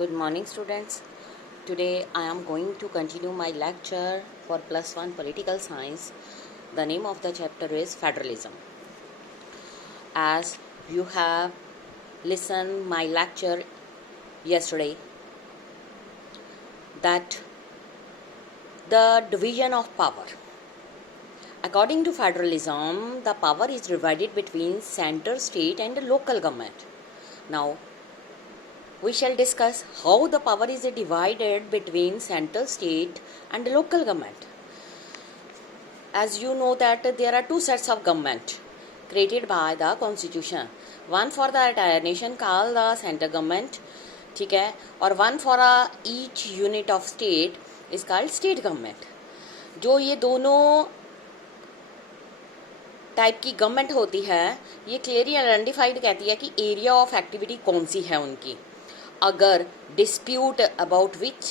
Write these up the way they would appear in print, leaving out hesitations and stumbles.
Good morning, students. Today I am going to continue my lecture for +1 Political Science. The name of the chapter is Federalism. As you have listened my lecture yesterday, that the division of power. According to federalism, the power is divided between center, state and local government. Now, we shall discuss how the power is divided between central, state and local government. As you know that there are two sets of government created by the constitution. One for the entire nation called the central government, ठीक है, और one for each unit of state is called state government. जो ये दोनों type की government होती है, ये क्लियरली आइडेंटिफाइड कहती है कि एरिया ऑफ एक्टिविटी कौन सी है उनकी. अगर dispute about which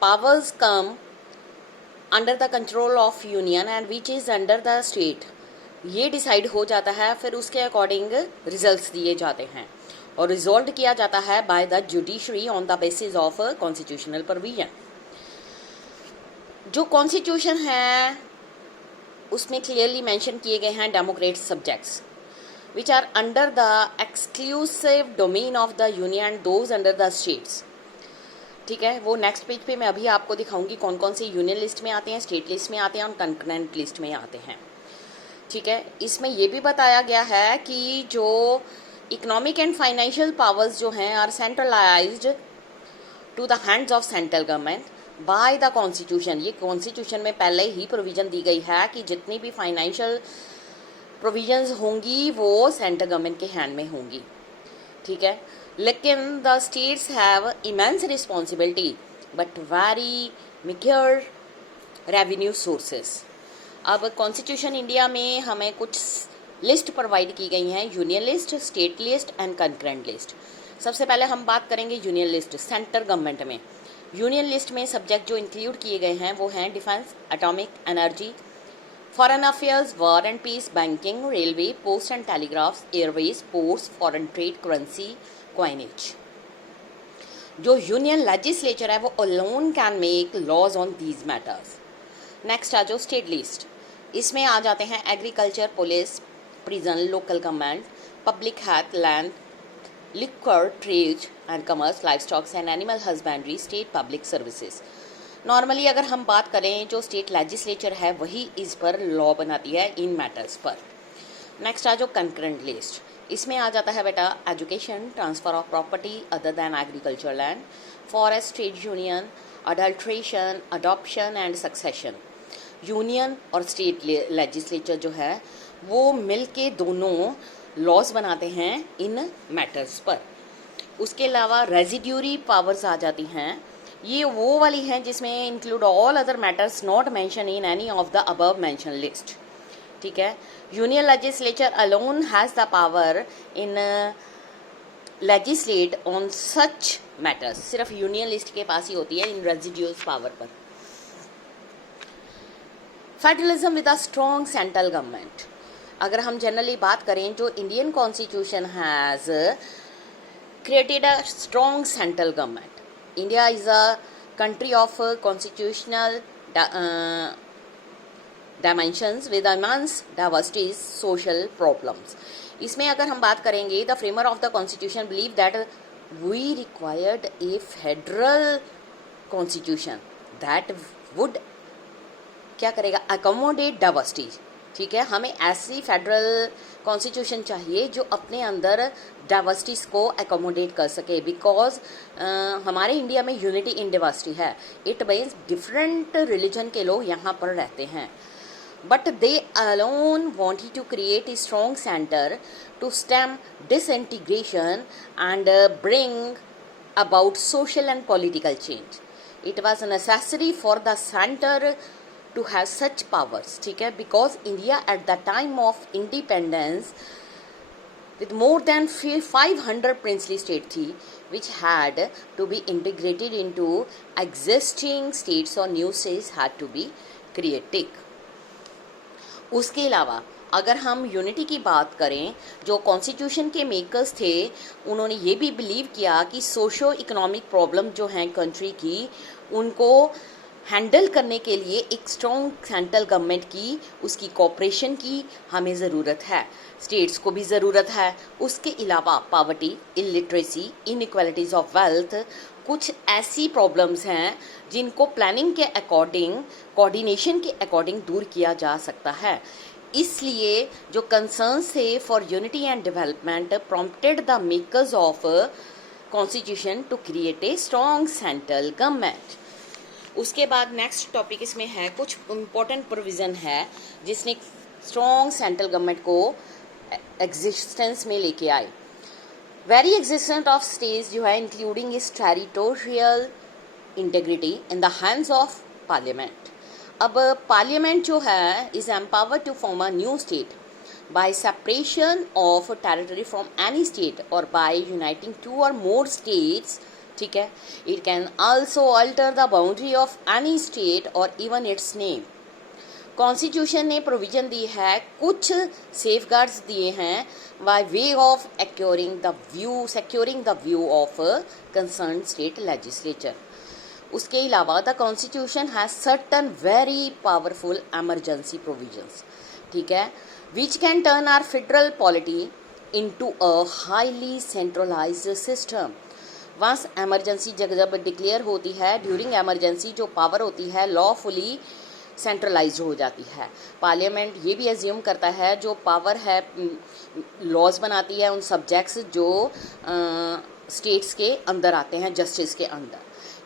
powers come under the control of union and which is under the state, ये डिसाइड हो जाता है. फिर उसके अकॉर्डिंग रिजल्ट्स दिए जाते हैं और रिजॉल्व किया जाता है by the judiciary on the basis of constitutional provision. जो कॉन्स्टिट्यूशन है उसमें क्लियरली मेंशन किए गए हैं Democrat subjects which are under the exclusive domain of the union and those under the states. ठीक है, वो नेक्स्ट पेज पे मैं अभी आपको दिखाऊंगी कौन कौन से यूनियन लिस्ट में आते हैं, स्टेट लिस्ट में आते हैं और कंकरेंट लिस्ट में आते हैं. ठीक है, इसमें ये भी बताया गया है कि जो इकोनॉमिक एंड फाइनेंशियल पावर्स जो हैं are centralized to the hands of central government by the constitution. ये कॉन्स्टिट्यूशन में पहले ही प्रोविजन दी गई है कि जितनी भी फाइनेंशियल प्रोविजंस होंगी वो सेंट्रल गवर्नमेंट के हैंड में होंगी. ठीक है, लेकिन the states have immense responsibility but very meagre revenue sources. अब कॉन्स्टिट्यूशन इंडिया में हमें कुछ लिस्ट प्रोवाइड की गई हैं, union list, state list and concurrent list. सबसे पहले हम बात करेंगे यूनियन लिस्ट. सेंट्रल गवर्नमेंट में यूनियन लिस्ट में सब्जेक्ट जो इंक्लूड किए गए हैं वो हैं defence, atomic energy, foreign affairs, war and peace, banking, railway, post and telegraphs, airways, ports, foreign trade, currency, coinage. जो यूनियन लेजिस्लेचर है वो alone can make laws on these matters. Next आ जो स्टेट लिस्ट, इसमें आ जाते हैं agriculture, police, prison, local government, public health, land, liquor, trade and commerce, life stocks and animal husbandry, state public services. Normally अगर हम बात करें जो स्टेट लेजिस्लेचर है वही इस पर लॉ बनाती है इन मैटर्स पर. नेक्स्ट आ जो कंकरेंट लिस्ट, इसमें आ जाता है बेटा education, transfer of property other than agriculture land, forest, trade union, adulteration, adoption and succession. Union और स्टेट लेजिस्लेचर जो है वो मिल के दोनों लॉज बनाते हैं इन मैटर्स पर. उसके अलावा रेजिड्यूरी पावर्स आ जाती हैं. ये वो वाली हैं जिसमें include all other matters not mention in any of the above mention list. ठीक है, union legislature alone has the power in legislate on such matters. सिर्फ यूनियन लिस्ट के पास ही होती है इन रेजिड्यूअल पावर पर. Federalism with a strong central government. अगर हम generally बात करें जो Indian constitution has created a strong central government. India is a country of constitutional dimensions with immense diversities, social problems. इसमें अगर हम बात करेंगे the framer of the constitution believe that we required a federal constitution that would क्या करेगा, accommodate diversity. ठीक है, हमें ऐसी फेडरल कॉन्स्टिट्यूशन चाहिए जो अपने अंदर डाइवर्सिटीज़ को अकोमोडेट कर सके. बिकॉज हमारे इंडिया में यूनिटी इन डाइवर्सिटी है. इट मीन्स डिफरेंट रिलीजन के लोग यहाँ पर रहते हैं. But they alone wanted to create a strong centre to stem disintegration and bring about social and political change. It was necessary for the centre to have such powers. ठीक है, because India at the time of independence with more than 500 princely state थी which had to be integrated into existing states or new states had to be created. उसके अलावा अगर हम unity की बात करें, जो कॉन्स्टिट्यूशन के मेकर्स थे उन्होंने ये भी बिलीव किया कि सोशो इकोनॉमिक प्रॉब्लम जो हैं कंट्री की, उनको हैंडल करने के लिए एक स्ट्रॉन्ग सेंट्रल गवर्नमेंट की, उसकी कोऑपरेशन की हमें ज़रूरत है, स्टेट्स को भी ज़रूरत है। उसके अलावा poverty, illiteracy, inequalities of wealth कुछ ऐसी प्रॉब्लम्स हैं जिनको प्लानिंग के अकॉर्डिंग, कोऑर्डिनेशन के अकॉर्डिंग दूर किया जा सकता है। इसलिए जो कंसर्न्स थे for unity and development prompted the makers of constitution to create a strong central government. उसके बाद नेक्स्ट टॉपिक इसमें है, कुछ इम्पोर्टेंट प्रोविज़न है जिसने स्ट्रॉन्ग सेंट्रल गवर्नमेंट को एग्जिस्टेंस में लेके आए। वेरी एग्जिस्टेंस ऑफ स्टेट्स जो है इंक्लूडिंग इस territorial integrity in the hands of parliament. अब पार्लियामेंट जो है is empowered to form a new state by separation of territory from any state or by uniting two or more states, ठीक है। It can also alter the boundary of any state or even its name। Constitution ने provision दी है, कुछ safeguards दिए हैं by way of securing the view of concerned state legislature। उसके अलावा the constitution has certain very powerful emergency provisions, ठीक है, which can turn our federal polity into a highly centralized system। Once emergency जब declare होती है, during emergency जो power होती है लॉफुली सेंट्रलाइज हो जाती है। पार्लियामेंट ये भी एज्यूम करता है जो पावर है, लॉज बनाती है उन सब्जेक्ट्स जो स्टेट्स के अंदर आते हैं, जस्टिस के अंदर।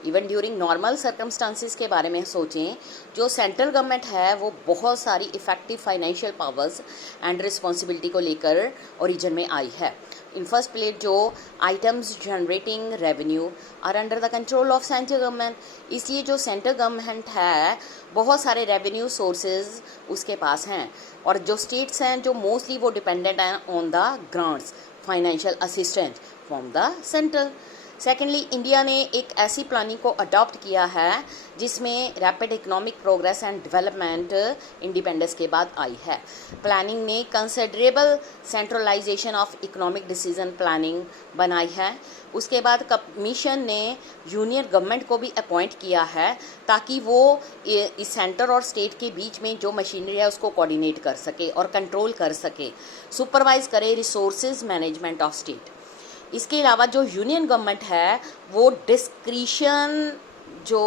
इवन ड्यूरिंग नॉर्मल सर्कमस्टांसिस के बारे में सोचें, जो सेंट्रल गवर्नमेंट है वो बहुत सारी effective financial powers and responsibility को लेकर ओरिजिन में आई है। इन फर्स्ट प्लेस जो items generating revenue are under the control of central government. इसलिए जो सेंट्रल गवर्नमेंट है बहुत सारे रेवेन्यू सोर्सेज उसके पास हैं, और जो स्टेट्स हैं जो मोस्टली वो डिपेंडेंट हैं on the grants, financial assistance from the central. Secondly, India ने एक ऐसी प्लानिंग को अडॉप्ट किया है जिसमें rapid economic progress and development independence के बाद आई है। प्लानिंग ने considerable centralization of economic decision planning बनाई है। उसके बाद कमीशन ने यूनियन गवर्नमेंट को भी अपॉइंट किया है ताकि वो इस सेंटर और स्टेट के बीच में जो मशीनरी है उसको कोऑर्डिनेट कर सके और कंट्रोल कर सके, सुपरवाइज करे रिसोर्सेज मैनेजमेंट ऑफ स्टेट। इसके अलावा जो यूनियन गवर्नमेंट है वो डिस्क्रिशन जो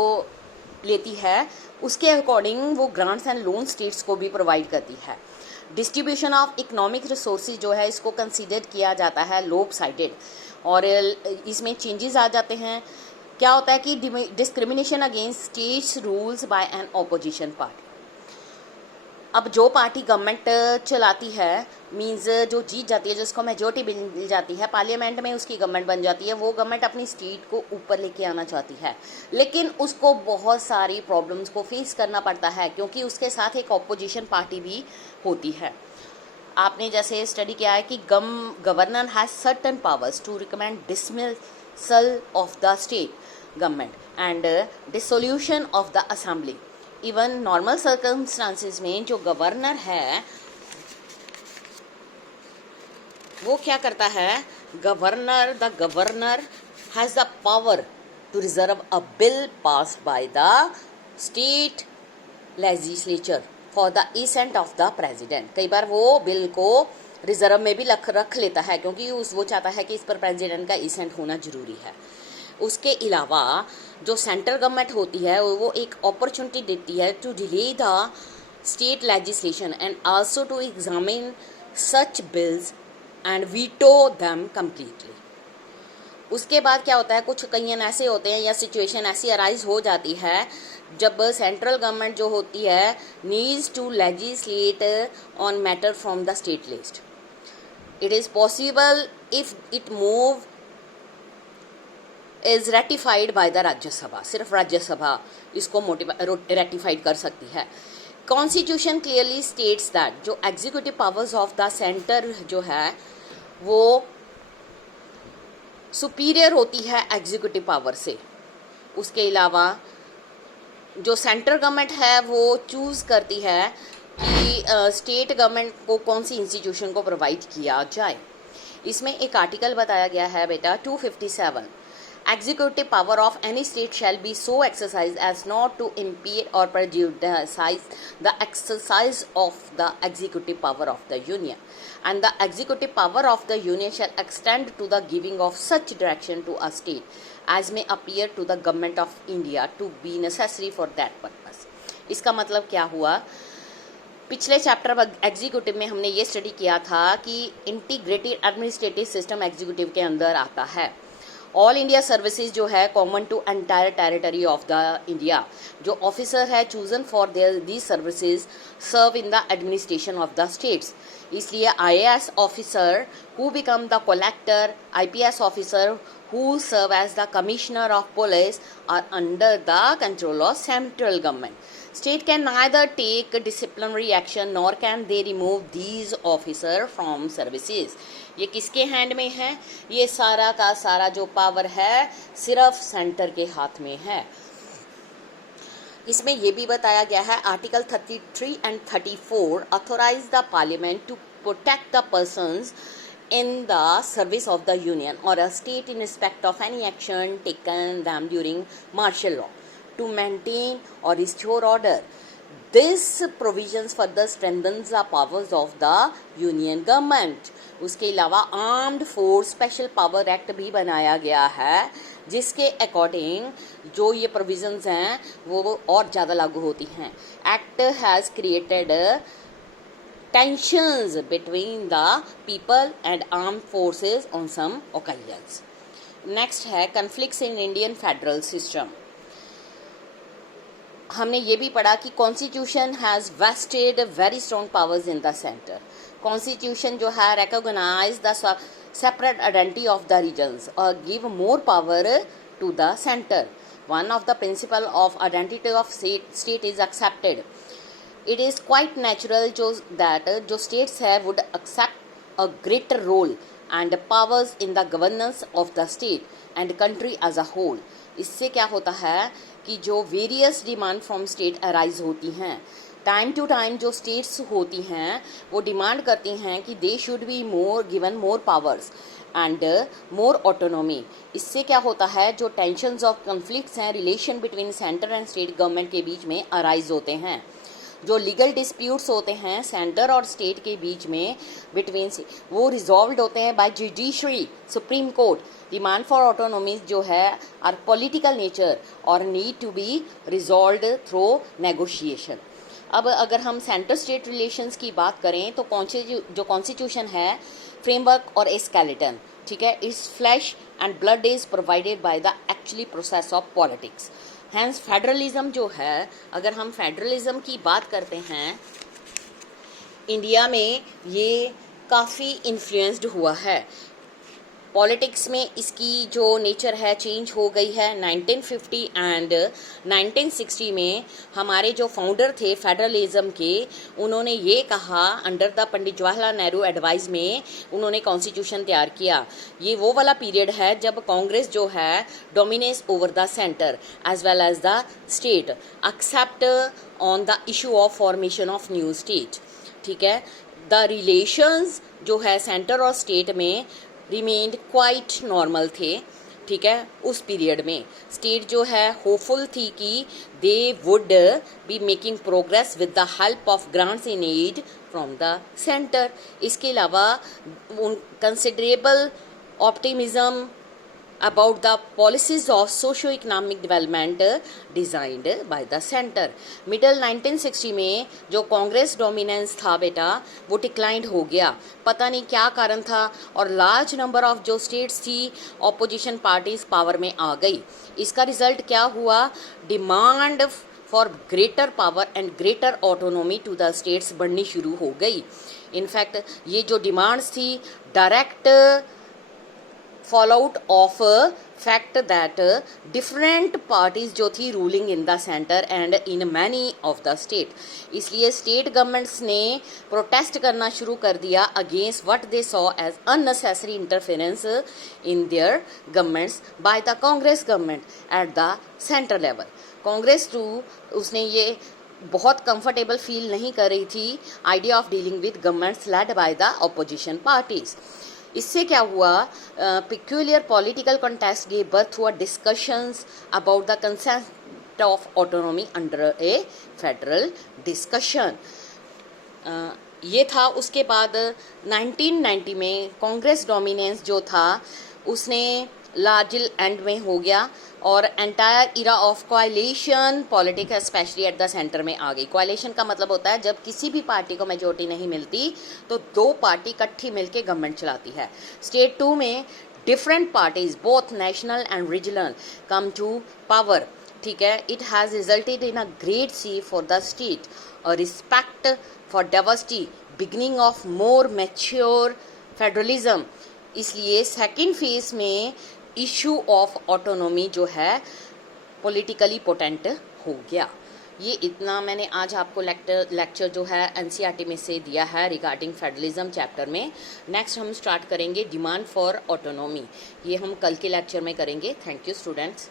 लेती है उसके अकॉर्डिंग वो ग्रांट्स एंड लोन स्टेट्स को भी प्रोवाइड करती है। डिस्ट्रीब्यूशन ऑफ इकोनॉमिक रिसोर्सेज जो है इसको कंसीडर किया जाता है लोप साइडेड, और इसमें चेंजेस आ जाते हैं। क्या होता है कि discrimination against states rules by an opposition party. अब जो पार्टी गवर्नमेंट चलाती है मींस जो जीत जाती है, जिसको मेजोरिटी मिल जाती है पार्लियामेंट में, उसकी गवर्नमेंट बन जाती है, वो गवर्नमेंट अपनी स्टेट को ऊपर लेके आना चाहती है, लेकिन उसको बहुत सारी प्रॉब्लम्स को फेस करना पड़ता है क्योंकि उसके साथ एक ऑपोजिशन पार्टी भी होती है। आपने जैसे स्टडी किया है कि governor has certain powers to recommend dismissal of the state government and dissolution of the assembly. Even normal circumstances में जो गवर्नर है वो क्या करता है, the governor has the power to reserve a bill passed by the state legislature for the assent of the president. कई बार वो बिल को रिजर्व में भी रख लेता है क्योंकि वो चाहता है कि इस पर प्रेसिडेंट का इसेंट होना जरूरी है। उसके अलावा जो सेंट्रल गवर्नमेंट होती है वो एक अपॉर्चुनिटी देती है to delay the state legislation and also to examine such bills and veto them completely. उसके बाद क्या होता है, कुछ कई ऐसे होते हैं या सिचुएशन ऐसी अराइज हो जाती है जब सेंट्रल गवर्नमेंट जो होती है needs to legislate on matter from the state list. It is possible if it move is ratified by the Rajya Sabha. सिर्फ राज्यसभा इसको रेटिफाइड कर सकती है। कॉन्स्टिट्यूशन क्लियरली स्टेट्स दैट जो executive powers of the centre जो है वो सुपीरियर होती है एग्जीक्यूटिव पावर से। उसके अलावा जो सेंट्रल गवर्नमेंट है वो चूज़ करती है कि स्टेट गवर्नमेंट को कौन सी इंस्टीट्यूशन को प्रोवाइड किया जाए। इसमें एक आर्टिकल बताया गया है बेटा 257, executive power of any state shall be so exercised as not to impede or prejudice the exercise of the executive power of the union, and the executive power of the union shall extend to the giving of such direction to a state as may appear to the government of India to be necessary for that purpose। इसका मतलब क्या हुआ, पिछले chapter executive में हमने ये study किया था कि इंटीग्रेटेड एडमिनिस्ट्रेटिव सिस्टम एग्जीक्यूटिव के अंदर आता है। ऑल इंडिया सर्विसेज जो है common to entire territory of the India, जो ऑफिसर है chosen for their these services serve in the administration of the states. इसलिए IAS officer who become the collector, IPS officer who serve as the commissioner of police are under the control of central government. State can neither take disciplinary action nor can they remove these officer from services। ये किसके hand में है, ये सारा का सारा जो power है सिर्फ सेंटर के हाथ में है। इसमें ये भी बताया गया है article 33 and 34 authorize the parliament to protect the persons in the service of the union or a state in respect of any action taken them during martial law to maintain or restore order। This provisions further strengthens the powers of the union government। उसके अलावा armed force special power act भी बनाया गया है, जिसके according जो ये provisions हैं वो और ज़्यादा लागू होती हैं। Act has created tensions between the people and armed forces on some occasions। Next है conflicts in Indian federal system। हमने ये भी पढ़ा कि constitution has vested very strong powers in the centre. Constitution जो है recognise the separate identity of the regions और give more power to the centre. One of the principle of identity of state is accepted. It is quite natural that जो states है would accept a greater role and powers in the governance of the state and country as a whole। इससे क्या होता है कि जो various demand from state arise होती हैं, टाइम टू टाइम जो स्टेट्स होती हैं वो डिमांड करती हैं कि they should be more given more powers and more autonomy. इससे क्या होता है, जो टेंशंस ऑफ कॉन्फ्लिक्ट्स हैं relation between centre and state government के बीच में अराइज होते हैं। जो लीगल डिस्प्यूट्स होते हैं सेंटर और स्टेट के बीच में बिटवीन वो रिजॉल्व्ड होते हैं by judiciary supreme court. Demand for autonomy जो है आर पॉलिटिकल नेचर और need to be resolved through negotiation. अब अगर हम सेंटर स्टेट रिलेशंस की बात करें तो जो कॉन्स्टिट्यूशन है फ्रेमवर्क और ए स्केलेटन, ठीक है, इस flesh and blood is provided by the actually process of politics. Hence federalism जो है, अगर हम फेडरलिज्म की बात करते हैं इंडिया में ये काफ़ी इन्फ्लुएंस्ड हुआ है। पॉलिटिक्स में इसकी जो नेचर है चेंज हो गई है। 1950 एंड 1960 में हमारे जो फाउंडर थे फेडरलिज्म के, उन्होंने ये कहा under the Pandit Jawaharlal Nehru advice में उन्होंने कॉन्स्टिट्यूशन तैयार किया। ये वो वाला पीरियड है जब कांग्रेस जो है dominates over the centre as well as the state except on the issue of formation of new state. ठीक है, द रिलेशंस जो है सेंटर और स्टेट में रिमेन्ड क्वाइट नॉर्मल थे। ठीक है, उस पीरियड में स्टेट जो है होपफुल थी कि they would be making progress with the help of grants in aid from the centre. इसके अलावा considerable optimism about the policies of socio-economic development designed by the center। Middle 1960 में जो Congress dominance था बेटा वो डिक्लाइंड हो गया, पता नहीं क्या कारण था, और लार्ज नंबर ऑफ जो स्टेट्स थी ऑपोजिशन पार्टीज पावर में आ गई। इसका रिजल्ट क्या हुआ, demand for greater power and greater autonomy to the states बढ़नी शुरू हो गई। इनफैक्ट ये जो डिमांड्स थी direct fallout of fact that different parties जो थी ruling in the center and in many of the state। इसलिए state governments ने protest करना शुरू कर दिया against what they saw as unnecessary interference in their governments by the Congress government at the center level। Congress too उसने ये बहुत comfortable feel नहीं कर रही थी idea of dealing with governments led by the opposition parties. इससे क्या हुआ, peculiar political contest gave birth to a discussions about the concept of autonomy under a federal discussion. ये था। उसके बाद 1990 में कांग्रेस डोमिनेंस जो था उसने लार्जिल एंड में हो गया और entire era of कोalition politics specially at the centre में आ गई। कोalition का मतलब होता है जब किसी भी पार्टी को मेजोरिटी नहीं मिलती तो दो पार्टी इकट्ठी मिलकर गवर्नमेंट चलाती है। स्टेट 2 में different parties both national and regional come to power, ठीक है। It has resulted in a great say for the state और respect for diversity, beginning of more mature federalism. इसलिए सेकेंड फेज में issue of autonomy जो है politically potent हो गया। ये इतना मैंने आज आपको लेक्चर जो है एनसीईआरटी में से दिया है रिगार्डिंग फेडरलिज्म चैप्टर में। नेक्स्ट हम स्टार्ट करेंगे डिमांड फॉर ऑटोनॉमी। ये हम कल के लेक्चर में करेंगे। Thank you students.